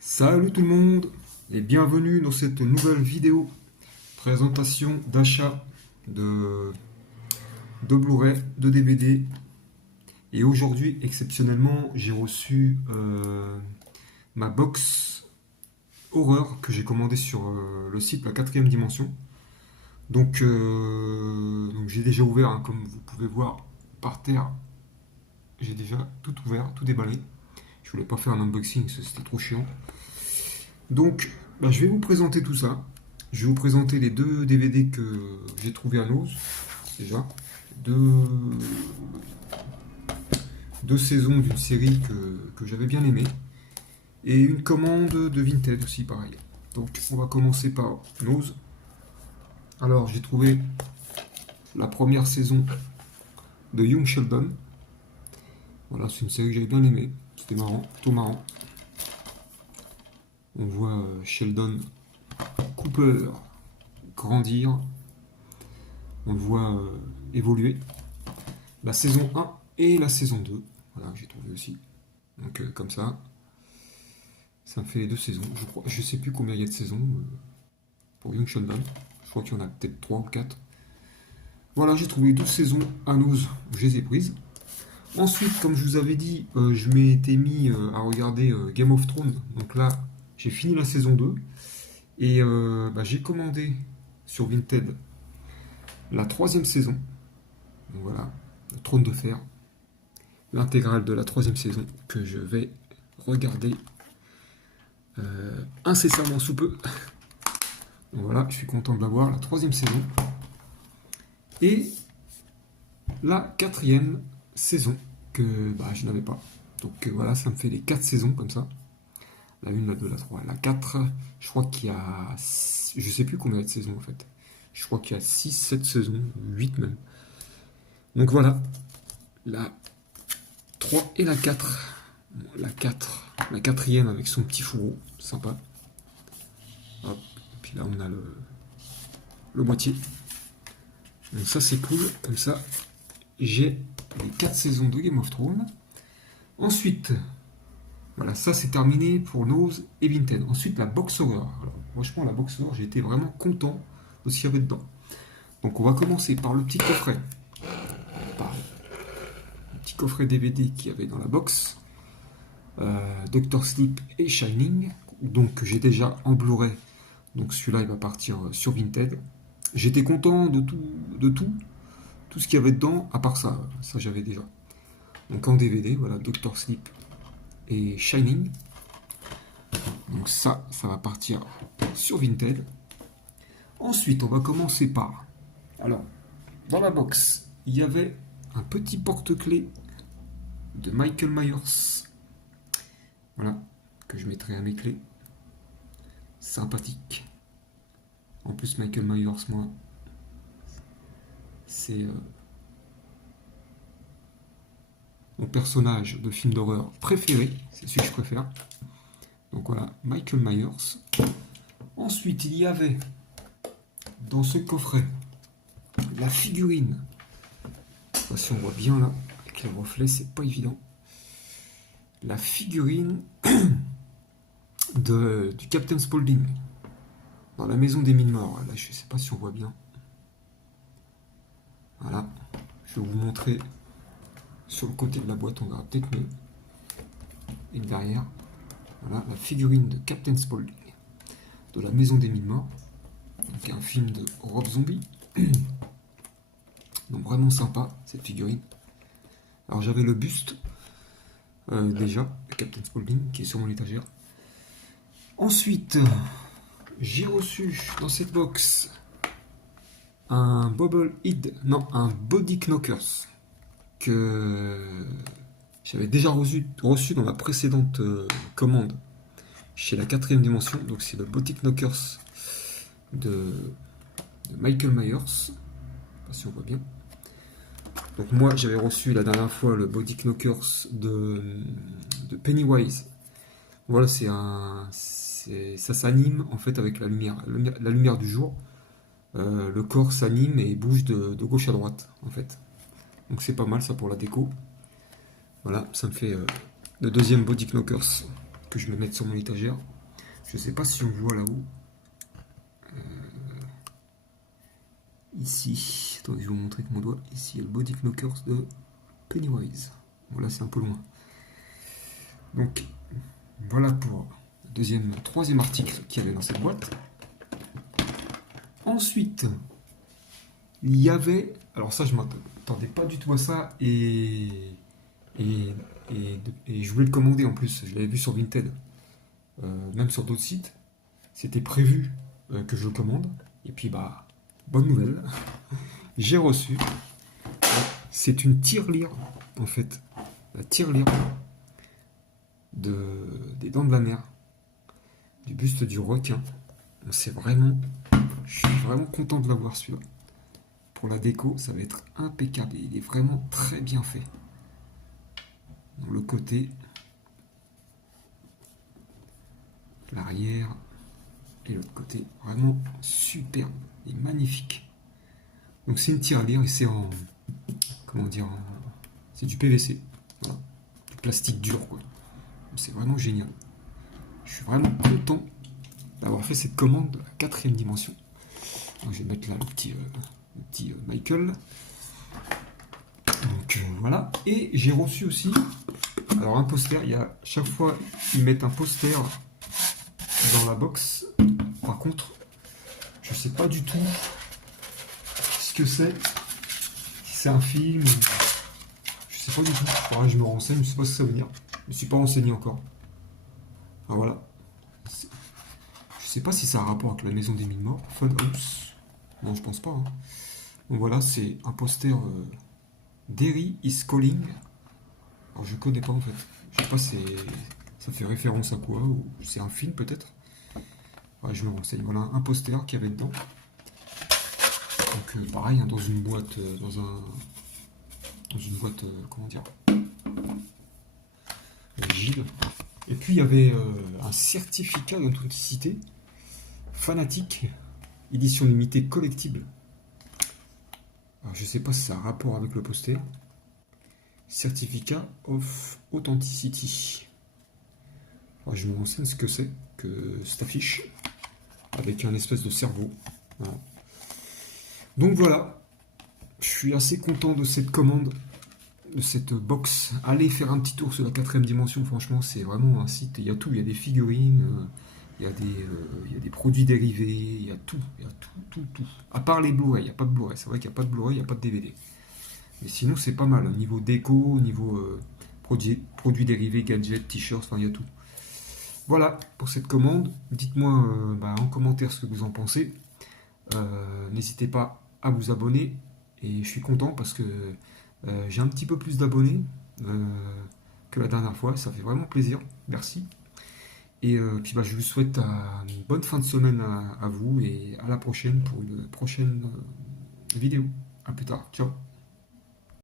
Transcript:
Salut tout le monde et bienvenue dans cette nouvelle vidéo présentation d'achat de, de Blu-ray, de DVD. Et aujourd'hui, exceptionnellement, j'ai reçu ma box horreur que j'ai commandée sur le site La Quatrième Dimension. Donc j'ai déjà ouvert, hein, comme vous pouvez voir par terre, j'ai déjà tout ouvert, tout déballé. Je voulais pas faire un unboxing, c'était trop chiant. Donc, je vais vous présenter tout ça. Je vais vous présenter les deux DVD que j'ai trouvés à Nose, déjà. Deux, deux saisons d'une série que j'avais bien aimée. Et une commande de Vinted aussi, pareil. Donc, on va commencer par Nose. Alors, j'ai trouvé la première saison de Young Sheldon. Voilà, c'est une série que j'avais bien aimée. C'était marrant, plutôt marrant. On voit Sheldon Cooper grandir, on le voit évoluer. La saison 1 et la saison 2, voilà, j'ai trouvé aussi. Donc comme ça me fait deux saisons. Je sais plus combien il y a de saisons pour Young Sheldon. Je crois qu'il y en a peut-être 3 ou 4. Voilà, j'ai trouvé deux saisons à Nose, je les ai prises. Ensuite, comme je vous avais dit, je m'étais mis à regarder Game of Thrones. Donc là, j'ai fini la saison 2. Et j'ai commandé sur Vinted la troisième saison. Donc voilà, le Trône de Fer. L'intégrale de la troisième saison que je vais regarder incessamment sous peu. Donc voilà, je suis content de l'avoir, la troisième saison. Et la quatrième saison que je n'avais pas. Donc voilà, ça me fait les 4 saisons comme ça. La 1, la 2, la 3, la 4. Je crois qu'il y a... Je sais plus combien il y a de saisons en fait. Je crois qu'il y a 6, 7 saisons, 8 même. Donc voilà. La 3 et la 4. La 4. La quatrième avec son petit fourreau. Sympa. Hop. Puis là on a le boîtier. Donc ça c'est cool. Comme ça, j'ai les 4 saisons de Game of Thrones. Ensuite... Voilà, ça c'est terminé pour Nose et Vinted. Ensuite, la box horror. Alors, franchement, la box horror, j'ai été vraiment content de ce qu'il y avait dedans. Donc, on va commencer par le petit coffret. Par le petit coffret DVD qu'il y avait dans la box. Doctor Sleep et Shining. Donc, j'ai déjà en Blu-ray. Donc, celui-là, il va partir sur Vinted. J'étais content de tout ce qu'il y avait dedans, à part ça. Ça, j'avais déjà. Donc, en DVD, voilà, Doctor Sleep et Shining. Donc ça va partir sur Vinted. Ensuite, on va commencer par... Alors, dans la box, il y avait un petit porte-clés de Michael Myers. Voilà, que je mettrai à mes clés. Sympathique. En plus, Michael Myers, moi, c'est... mon personnage de film d'horreur préféré, c'est celui que je préfère. Donc voilà, Michael Myers. Ensuite, il y avait dans ce coffret la figurine. Je sais pas si on voit bien là, avec les reflets, c'est pas évident. La figurine du Captain Spaulding dans la maison des mille morts. Là, je sais pas si on voit bien. Voilà, je vais vous montrer. Sur le côté de la boîte, on verra peut-être mieux. Et derrière, voilà la figurine de Captain Spaulding de la Maison des Mille Morts. Donc un film de Rob Zombie. Donc vraiment sympa cette figurine. Alors j'avais le buste déjà de Captain Spaulding qui est sur mon étagère. Ensuite, j'ai reçu dans cette box un un Body Knockers que j'avais déjà reçu dans la précédente commande chez la quatrième dimension. Donc c'est le Body Knockers de Michael Myers. Je sais pas si on voit bien. Donc moi j'avais reçu la dernière fois le Body Knockers de Pennywise. Voilà, ça s'anime en fait avec la lumière du jour. Le corps s'anime et bouge de gauche à droite en fait. Donc c'est pas mal ça pour la déco. Voilà, ça me fait le deuxième Body Knockers que je me mette sur mon étagère. Je ne sais pas si on voit là-haut. Ici, attendez, je vais vous montrer avec mon doigt. Ici, il y a le Body Knockers de Pennywise. Bon, là, c'est un peu loin. Donc, voilà pour le troisième article qu'il y avait dans cette boîte. Ensuite, il y avait... Alors ça, je ne m'attendais pas du tout à ça. Et je voulais le commander en plus. Je l'avais vu sur Vinted. Même sur d'autres sites. C'était prévu que je le commande. Et puis, bah, bonne nouvelle. J'ai reçu. C'est une tirelire, en fait. La tirelire des Dents de la Mer. Du buste du requin. Je suis vraiment content de l'avoir celui-là. Pour la déco, ça va être impeccable. Il est vraiment très bien fait. Dans le côté, l'arrière et l'autre côté, vraiment superbe et magnifique. Donc c'est une tirelire et c'est en, comment dire, c'est du PVC, voilà, du plastique dur quoi. C'est vraiment génial. Je suis vraiment content d'avoir fait cette commande de la 4e dimension. Donc, je vais mettre là le petit Michael. Donc voilà. Et j'ai reçu aussi, alors un poster. Il y a chaque fois ils mettent un poster dans la box. Par contre, je sais pas du tout ce que c'est. Si c'est un film, je sais pas du tout. Faudra que je me renseigne. Je sais pas ce que ça veut dire. Je me suis pas renseigné encore. Ah voilà. Je sais pas si ça a un rapport avec la maison des mille morts. Funhouse. Non, je pense pas. Hein. Donc voilà, c'est un poster Derry is Calling. Alors je connais pas en fait. Je sais pas si ça fait référence à quoi, ou c'est un film peut-être. Ouais, je me renseigne. Voilà un poster qu'il y avait dedans. Donc pareil, hein, dans une boîte, comment dire, rigide. Et puis il y avait un certificat d'authenticité Fanatique, édition limitée collectible. Alors, je sais pas si ça a un rapport avec le poster. Certificat of Authenticity. Alors, je me renseigne ce que c'est que cette affiche avec un espèce de cerveau. Voilà. Donc voilà, je suis assez content de cette commande, de cette box. Allez faire un petit tour sur la 4e dimension, franchement c'est vraiment un site, il y a tout, il y a des figurines, il y a des produits dérivés, il y a tout. À part les Blu-ray, il n'y a pas de Blu-ray, c'est vrai qu'il n'y a pas de Blu-ray, il n'y a pas de DVD. Mais sinon c'est pas mal, niveau déco, niveau produits dérivés, gadgets, t-shirts, enfin il y a tout. Voilà pour cette commande, dites-moi en commentaire ce que vous en pensez. N'hésitez pas à vous abonner et je suis content parce que j'ai un petit peu plus d'abonnés que la dernière fois, ça fait vraiment plaisir, merci. Et puis je vous souhaite une bonne fin de semaine à vous et à la prochaine pour une prochaine vidéo. A plus tard, ciao.